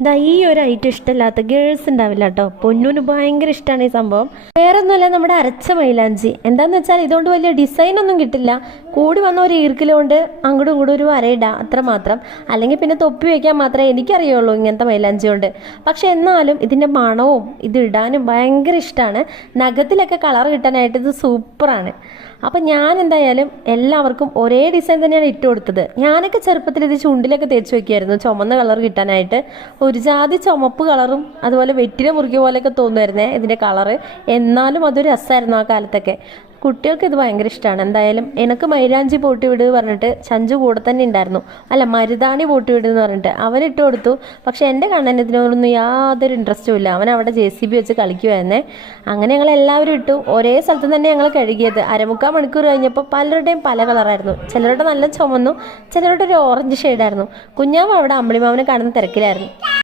ഇതാ ഈ ഒരു ഐറ്റം ഇഷ്ടമില്ലാത്ത ഗേൾസ് ഉണ്ടാവില്ല കേട്ടോ. പൊന്നൂന് ഭയങ്കര ഇഷ്ടമാണ് ഈ സംഭവം. വേറെ ഒന്നുമല്ല, നമ്മുടെ അരച്ച മൈലാഞ്ചി. എന്താന്ന് വെച്ചാൽ ഇതുകൊണ്ട് വലിയ ഡിസൈൻ ഒന്നും കിട്ടില്ല. കൂടി വന്ന ഒരു ഈർക്കിലുകൊണ്ട് അങ്ങോട്ടും ഇങ്ങോട്ടും ഒരു വരയിടാം, അത്ര മാത്രം. അല്ലെങ്കിൽ പിന്നെ തൊപ്പി വയ്ക്കാൻ മാത്രമേ എനിക്കറിയുള്ളൂ ഇങ്ങനത്തെ മൈലാഞ്ചി കൊണ്ട്. പക്ഷെ എന്നാലും ഇതിൻ്റെ മണവും ഇത് ഇടാനും ഭയങ്കര ഇഷ്ടമാണ്. നഖത്തിലൊക്കെ കളർ കിട്ടാനായിട്ട് ഇത് സൂപ്പറാണ്. അപ്പം ഞാൻ എന്തായാലും എല്ലാവർക്കും ഒരേ ഡിസൈൻ തന്നെയാണ് ഇട്ട് കൊടുത്തത്. ഞാനൊക്കെ ചെറുപ്പത്തിൽ ഇത് ചുണ്ടിലൊക്കെ തേച്ച് വയ്ക്കുമായിരുന്നു ചുമന്ന കളർ കിട്ടാനായിട്ട്. ഒരു ജാതി ചുമപ്പ് കളറും അതുപോലെ വെറ്റില മുറുകിയ പോലെയൊക്കെ തോന്നുമായിരുന്നേ ഇതിൻ്റെ കളറ്. എന്നാലും അതൊരു രസമായിരുന്നു ആ കാലത്തൊക്കെ. കുട്ടികൾക്ക് ഇത് ഭയങ്കര ഇഷ്ടമാണ്. എന്തായാലും എനിക്ക് മൈലാഞ്ചി പോട്ടി വിട് പറഞ്ഞിട്ട് ചഞ്ചു കൂടെ തന്നെ ഉണ്ടായിരുന്നു. അല്ല, മരുതാണി പോട്ടി വിട് എന്ന് പറഞ്ഞിട്ട് അവനിട്ട് കൊടുത്തു. പക്ഷെ എൻ്റെ കണ്ണന് ഇതിനോടൊന്നും യാതൊരു ഇൻട്രസ്റ്റും ഇല്ല. അവൻ അവിടെ JCB വെച്ച് കളിക്കുമായിരുന്നേ. അങ്ങനെ ഞങ്ങൾ എല്ലാവരും ഇട്ടു. ഒരേ സ്ഥലത്ത് തന്നെ ഞങ്ങൾ കഴുകിയത്. 1/4 മണിക്കൂർ കഴിഞ്ഞപ്പോൾ പലരുടെയും പല കളറായിരുന്നു. ചിലരുടെ നല്ല ചുമന്നു, ചിലരുടെ ഒരു ഓറഞ്ച് ഷെയ്ഡായിരുന്നു. കുഞ്ഞാവ് അവിടെ അമ്പിളിമാവനെ കാണുന്ന തിരക്കിലായിരുന്നു.